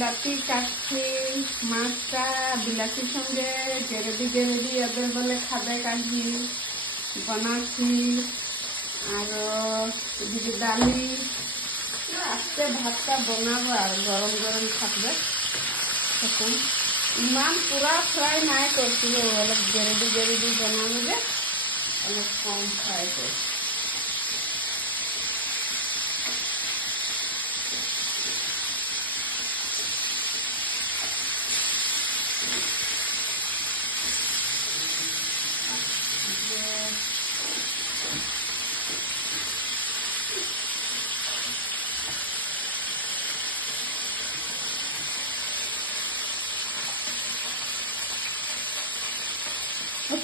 বিলাতি কাটছি, মাছটা বিলাতির সঙ্গে গেরেদি ওদের বলে খাবে কাটছি বানাচ্ছি। আরো এদিকে ডালি, আজকে ভাতটা বানাবো আর গরম গরম থাকবে। এখন ইমান পুরা ফ্রাই নাই করছি, অলপ গেরেদি বানানো যে অনেক কম ফ্রাই করছি।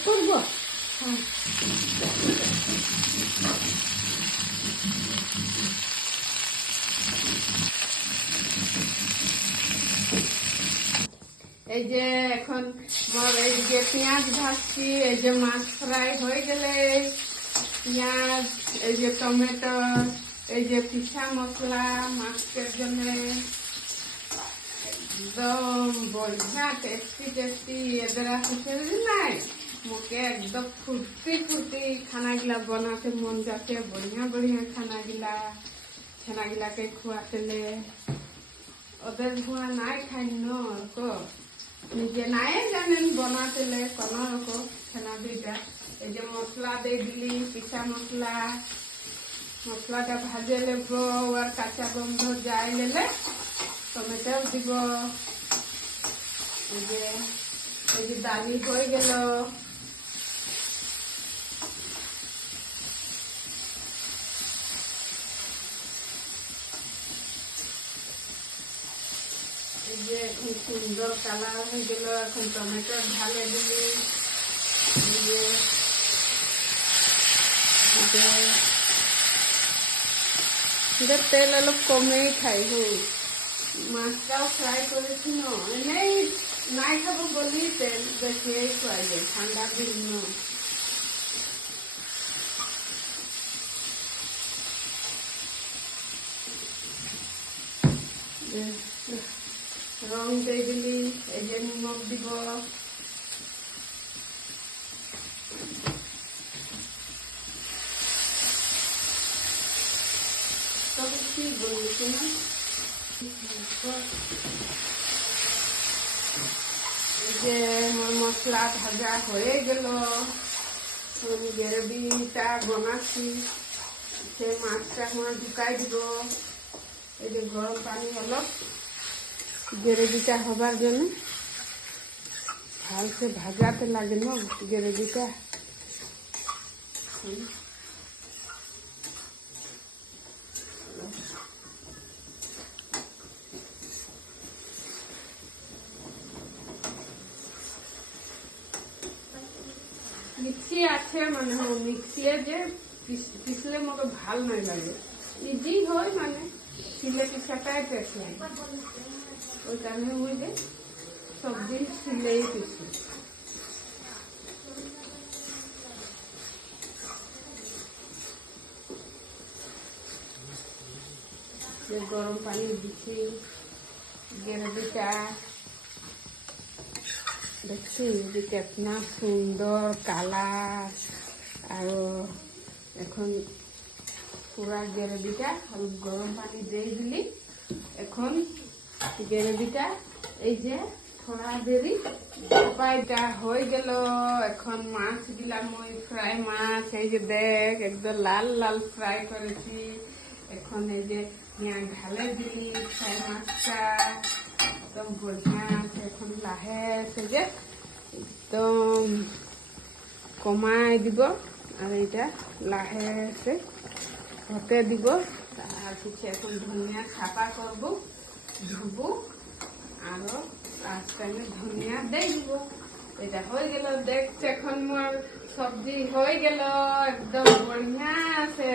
করবো এই যে এখন এই যে পেঁয়াজ ভাজছি, এই যে মাছ ফ্রাই হয়ে গেলে পেঁয়াজ, এই যে টমেটো, এই যে পিঠা মশলা মাছের জন্য একদম বঢ়িয়া টেস্টি এদের আছে নাই। মোকে একদম ফুর্তি খানাগুলা বানাতে মন যাচ্ছে, বঢ়িয়া খানাগুলাকে খুয়াতেলে ওদের ধোঁয়া নাই খাই নিজে নাই জানেন বানাতেলে কোনো রকম খানা দুইটা। এই যে মশলা দিয়ে দিলি, পিঠা মশলাটা ভাজে নেব, আর কাঁচা গন্ধ যাই নেলে টমেটো দিব। এই যে ডালি হয়ে গেল, এই যে খুব সুন্দর কালার হয়ে গেল। এখন টমেটো ঢালে দিলি, তেল অলপ কমেই খাই মাছটাও ফ্রাই করেছি এনেই নাই খাবো বলি তেল বেশিই খুয়াই যায় ঠান্ডা দিন। রং দিয়ে দিলি, এই যে নিমখ দিব, তবে কি বলছি না এই যে মশলা ভাজা হয়ে গেল, গ্রেভিটা বানাচ্ছি, সে মাছটা আমার ঢুকাই দিব। এই যে গরম পানি হলো গ্রেভিটা হবার জন্য, ভালসে ভাজাতে লাগে না গ্রেভিটা। মিক্সি আছে মানে মিক্সিয়ে যে পিছলে মতো ভাল নাই লাগে, ইজি হয় মানে শিলে পিছাটাই টেস্ট লাগে। ওই কারণে বুঝলে সবজি শিলেই পিছি। গরম পানি দিচ্ছি, গ্রেভিটা দেখছি কেতনা সুন্দর কালার। আর এখন পুরা গ্রেভিটা গরম পানি দিয়ে দিলি, এখন গ্রেভিটা এই যে থোড়া দেরি উপায়টা হয়ে গেল। এখন মাছ দিলাম, ওই ফ্রাই মাছ, এই যে দেখ একদম লাল ফ্রাই করেছি। এখন এই যে ঢালে দিলি ফ্রাই মাছটা, একদম বঢ়িয়া আছে। এখন লাহে আছে যে একদম কমাই দিব, আর এইটা লাহে আছে হতে দিব। তার পিছিয়ে এখন ধনিয়া ছাপা করব, ধুবো, আরো লাস্ট টাইমে ধনিয়া দিয়ে দিব। এটা হয়ে গেল। দেখছে এখন মোর সবজি হয়ে গেল, একদম বঢ়িয়া আছে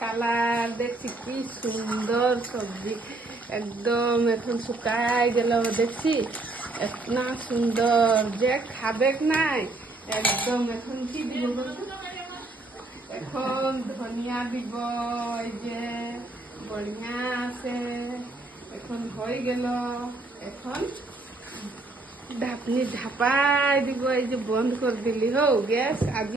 কালার। দেখছি কি সুন্দর সবজি, একদম এখন শুকাই গেল। দেখছি এতনা সুন্দর যে খাবে নাই একদম। এখন কি দিব, এখন ধনিয়া দিব, এই যে বঢ়িয়া আছে। এখন হয়ে গেল। এখন ঢাপনি ঢাপাই দিব, এই যে বন্ধ করে দিলি হো গ্যাস।